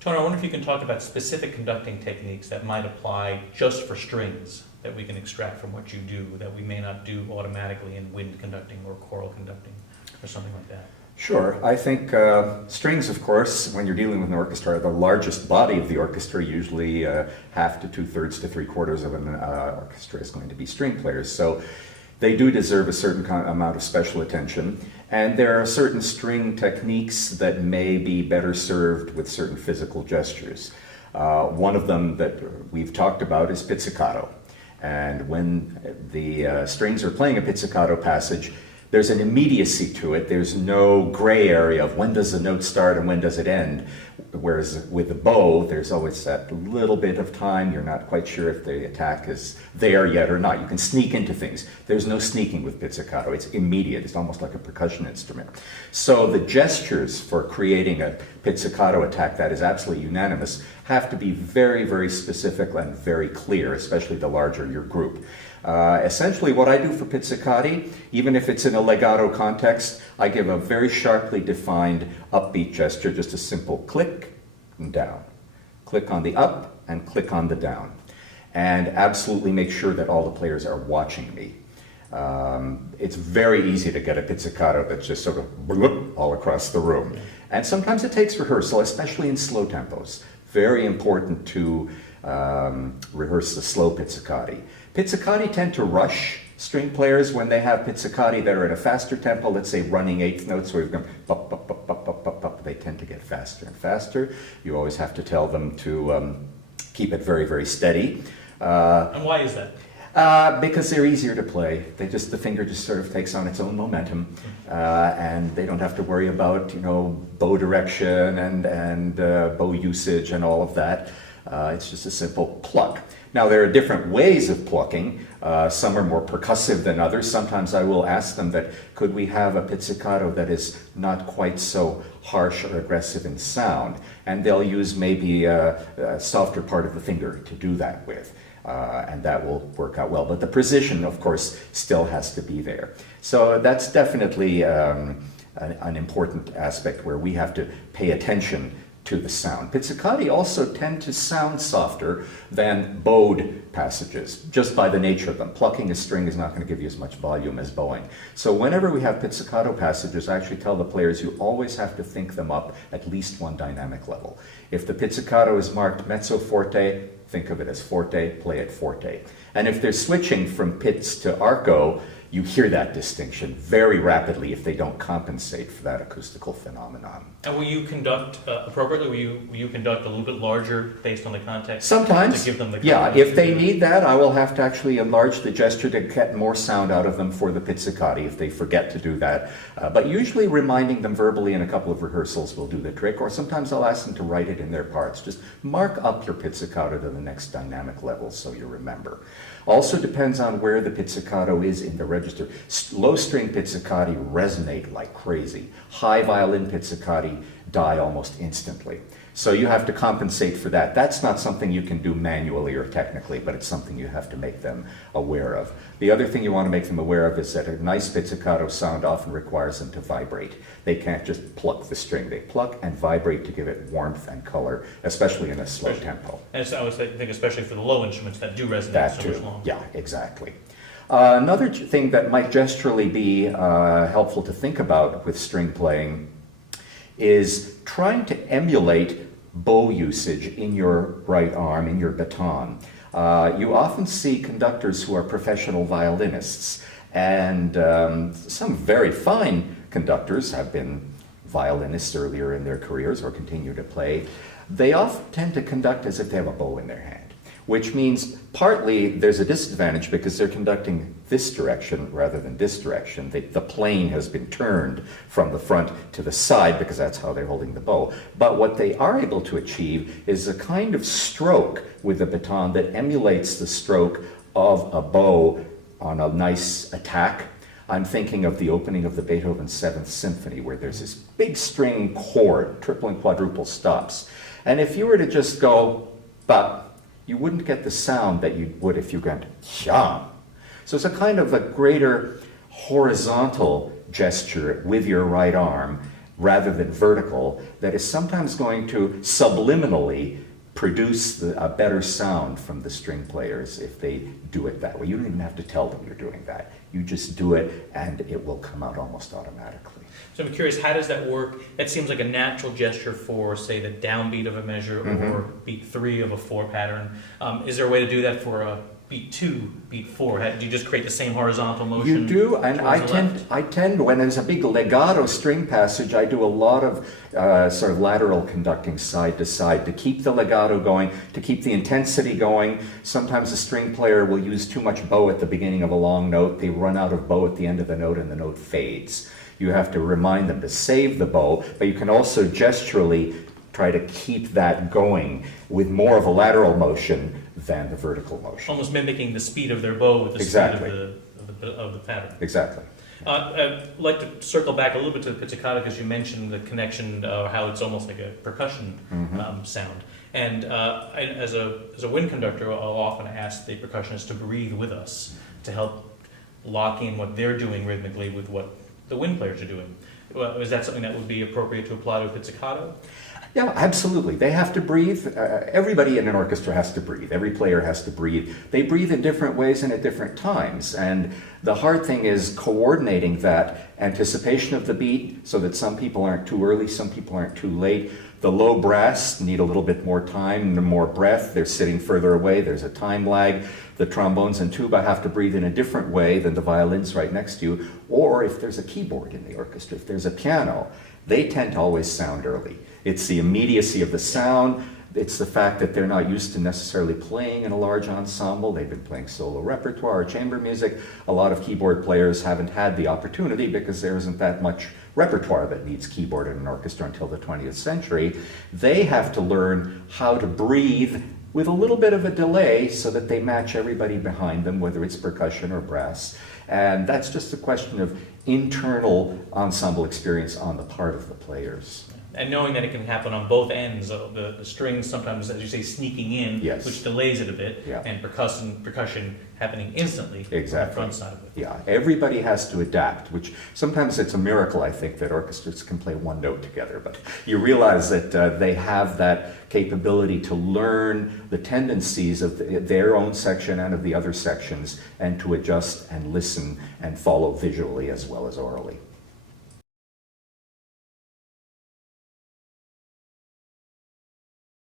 Tony, I wonder if you can talk about specific conducting techniques that might apply just for strings that we can extract from what you do that we may not do automatically in wind conducting or choral conducting or something like that. Sure. I think strings, of course, when you're dealing with an orchestra, are the largest body of the orchestra. Usually half to two-thirds to three-quarters of an orchestra is going to be string players. So they do deserve a certain amount of special attention. And there are certain string techniques that may be better served with certain physical gestures. One of them that we've talked about is pizzicato. And when the strings are playing a pizzicato passage, there's an immediacy to it. There's no gray area of when does the note start and when does it end. Whereas with the bow, there's always that little bit of time. You're not quite sure if the attack is there yet or not. You can sneak into things. There's no sneaking with pizzicato. It's immediate. It's almost like a percussion instrument. So the gestures for creating a pizzicato attack that is absolutely unanimous have to be very, very specific and very clear, especially the larger your group. Essentially what I do for pizzicati, even if it's in a legato context, I give a very sharply defined upbeat gesture, just a simple click and down. Click on the up and click on the down. And absolutely make sure that all the players are watching me. It's very easy to get a pizzicato that's just sort of bloop all across the room. And sometimes it takes rehearsal, especially in slow tempos. Very important to rehearse the slow pizzicati. Pizzicati tend to rush string players when they have pizzicati that are at a faster tempo, let's say running eighth notes where you've gone pop, pop, pop, pop, pop, pop, pop. They tend to get faster and faster. You always have to tell them to keep it very, very steady. And why is that? Because they're easier to play. The finger just sort of takes on its own momentum, and they don't have to worry about, bow direction and bow usage and all of that. It's just a simple pluck. Now, there are different ways of plucking. Some are more percussive than others. Sometimes I will ask them that, could we have a pizzicato that is not quite so harsh or aggressive in sound? And they'll use maybe a softer part of the finger to do that with. And that will work out well. But the precision, of course, still has to be there. So that's definitely an important aspect where we have to pay attention to the sound. Pizzicati also tend to sound softer than bowed passages, just by the nature of them. Plucking a string is not going to give you as much volume as bowing. So whenever we have pizzicato passages, I actually tell the players you always have to think them up at least one dynamic level. If the pizzicato is marked mezzo forte, think of it as forte, play it forte. And if they're switching from pizz to arco, you hear that distinction very rapidly if they don't compensate for that acoustical phenomenon. And will you conduct appropriately? Will you conduct a little bit larger based on the context? Sometimes. To give them the yeah, if they need that, I will have to actually enlarge the gesture to get more sound out of them for the pizzicati if they forget to do that. But usually reminding them verbally in a couple of rehearsals will do the trick, or sometimes I'll ask them to write it in their parts. Just mark up your pizzicato to the next dynamic level so you remember. Also depends on where the pizzicato is in the register. Low string pizzicati resonate like crazy. High violin pizzicati die almost instantly. So you have to compensate for that. That's not something you can do manually or technically, but it's something you have to make them aware of. The other thing you want to make them aware of is that a nice pizzicato sound often requires them to vibrate. They can't just pluck the string. They pluck and vibrate to give it warmth and color, especially in a slow tempo. And I would think especially for the low instruments that do resonate That so much longer. Yeah, exactly. Another thing that might gesturally be helpful to think about with string playing is trying to emulate bow usage in your right arm, in your baton. You often see conductors who are professional violinists, and some very fine conductors have been violinists earlier in their careers or continue to play. They often tend to conduct as if they have a bow in their hand, which means partly there's a disadvantage because they're conducting this direction rather than this direction. The plane has been turned from the front to the side because that's how they're holding the bow. But what they are able to achieve is a kind of stroke with the baton that emulates the stroke of a bow on a nice attack. I'm thinking of the opening of the Beethoven 7th Symphony, where there's this big string chord, triple and quadruple stops. And if you were to just go, but, you wouldn't get the sound that you would if you went, yeah. So it's a kind of a greater horizontal gesture with your right arm rather than vertical that is sometimes going to subliminally produce a better sound from the string players if they do it that way. You don't even have to tell them you're doing that. You just do it and it will come out almost automatically. So I'm curious, how does that work? That seems like a natural gesture for, say, the downbeat of a measure or beat 3 of a 4 pattern. Is there a way to do that for a beat 2, beat 4? Do you just create the same horizontal motion? You do, and I tend, when there's a big legato string passage, I do a lot of sort of lateral conducting side to side to keep the legato going, to keep the intensity going. Sometimes a string player will use too much bow at the beginning of a long note. They run out of bow at the end of the note and the note fades. You have to remind them to save the bow, but you can also gesturally try to keep that going with more of a lateral motion than the vertical motion. Almost mimicking the speed of their bow with the Exactly. speed of the pattern. Exactly. I'd like to circle back a little bit to the pizzicato because you mentioned the connection, how it's almost like a percussion sound. And as a wind conductor, I'll often ask the percussionist to breathe with us to help lock in what they're doing rhythmically with what the wind players are doing. Is that something that would be appropriate to apply to a pizzicato? Yeah, absolutely. They have to breathe. Everybody in an orchestra has to breathe. Every player has to breathe. They breathe in different ways and at different times. And the hard thing is coordinating that anticipation of the beat so that some people aren't too early, some people aren't too late. The low brass need a little bit more time and more breath. They're sitting further away. There's a time lag. The trombones and tuba have to breathe in a different way than the violins right next to you. Or if there's a keyboard in the orchestra, if there's a piano, they tend to always sound early. It's the immediacy of the sound. It's the fact that they're not used to necessarily playing in a large ensemble. They've been playing solo repertoire or chamber music. A lot of keyboard players haven't had the opportunity because there isn't that much repertoire that needs keyboard in an orchestra until the 20th century. They have to learn how to breathe with a little bit of a delay so that they match everybody behind them, whether it's percussion or brass. And that's just a question of internal ensemble experience on the part of the players. And knowing that it can happen on both ends, the strings sometimes, as you say, sneaking in, Yes. which delays it a bit, Yeah. and percussion happening instantly on the Exactly. front side of it. Yeah, everybody has to adapt, which sometimes it's a miracle, I think, that orchestras can play one note together. But you realize that they have that capability to learn the tendencies of their own section and of the other sections, and to adjust and listen and follow visually as well as orally.